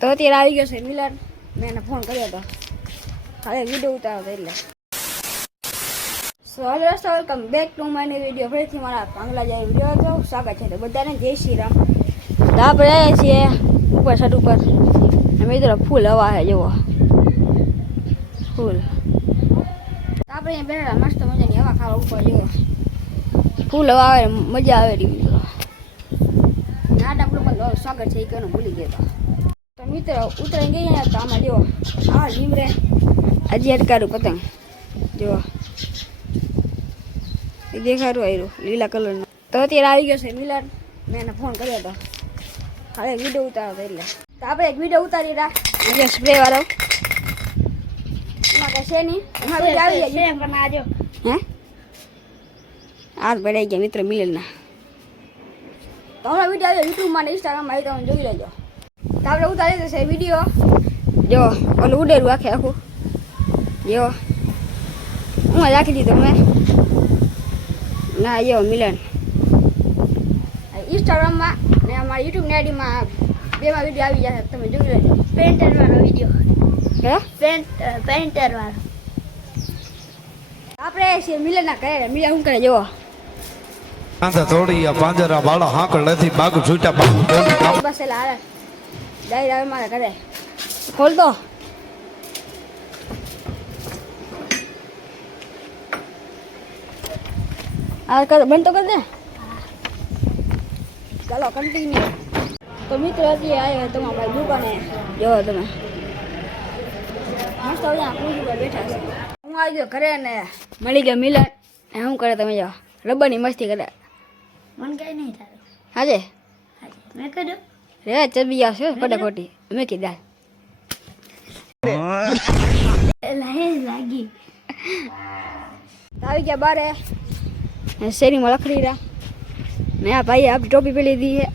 તો અત્યારે આવી ગયો છે મિલન. મેં એને ફોન કર્યો હતો, હવે વિડીયો ઉતારતો એટલે. સો હેલો દોસ્તો, welcome back to my new video. ફરીથી મારા પાંગલા જાય વિડીયો હતો. સ્વાગત છે તો બધાને જય શ્રી રામ. તો આપણે આવ્યા છીએ ઉપર છત ઉપર. મિત્રો ફૂલ હવા છે, જુઓ ફૂલ. આપણે અહીંયા બેઠા મસ્ત મજાની હવા ખાવા ઉપર, જુઓ ફૂલ હવા આવે, મજા આવે રહી મિત્રો. નાટ આપણું પણ સ્વાગત છે એ કહેવાનું ભૂલી ગયો તો મિત્રો ઉતરાઈ ગઈ તો આમાં જુઓ આ લીમરે હજી અટકારું પતંગ, જુઓ એ દેખાડું આવ્યું લીલા કલરનું. તો અત્યારે આવી ગયો છે મિલન. મેં એને ફોન કર્યો હતો, હવે વિડીયો ઉતારતો એટલે. તો આપણે એક વિડીયો ઉતારી રહ્યા સ્પ્રે વાળો. એમાં કઈ છે નહીં, આવી જાય હે હાથ ભરાઈ ગયા મિત્ર મિલનના. તો હમણાં વિડીયો આવ્યો યુટ્યુબમાં ને ઇન્સ્ટાગ્રામમાં આવી, તમે જોઈ લેજો. તો આપણે ઉતારી દેશે વિડીયો. જો ઓલું ઉડેરું આખે આખું, જો હું રાખી દીધું મેં ના. જો મિલન ઇન્સ્ટાગ્રામમાં ને અમારા યુટ્યુબની આઈડીમાં બેમાં વિડીયો આવી જશે, તમે જોઈ લેજો. પેન્ટર વાળો વિડીયો હે, પેન્ટર વાળો. આપણે છીએ મિલનના ઘરે. મિલન શું કરે જુઓ, થોડી પાંજરા વાળા હાકળ નથી બાગુ છૂટા બસ એટલે હારે ડાયર આવે મારા ઘરે. ખોલ દો. આ બંધ તો કરી દે. ચાલો કન્ટિન્યુ. તો મિત્રો અત્યારે આવ્યો તમે અમારી દુકાને, જોવો તમે મસ્ત અહીંયા કુંજ ઉપર બેઠા છે. હું આવી ગયો ઘરે ને મળી ગયો મિલન. શું કરે તમે જાઓ, રબરની મસ્તી કરે. મને કઈ નહીં થાય હાજે મેં કર્યું રે ચબી આવશે કડાકોટી મેં કીધા લાગી. આવી ગયા બારે શેરીમાં લખડી રહ્યા ને. આ ભાઈ આપણી ટોપી પેલી દી છે.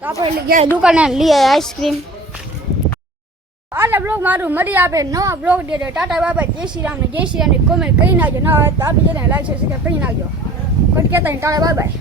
તો આપણે ગયા દુકાને લઈ આવ્યા આઈસ્ક્રીમ. આટલા બ્લોગ મારું મળી આપણે નવા બ્લોગ દે. ટાટા બાબા જય શ્રી રામ ને જય શ્રી રામની કોમેન્ટ કહી નાખજો. ન હોય તો આપણી જેને લાઈક છે કહી નાખજો. પણ કહેતા ટાટા બાય બાય.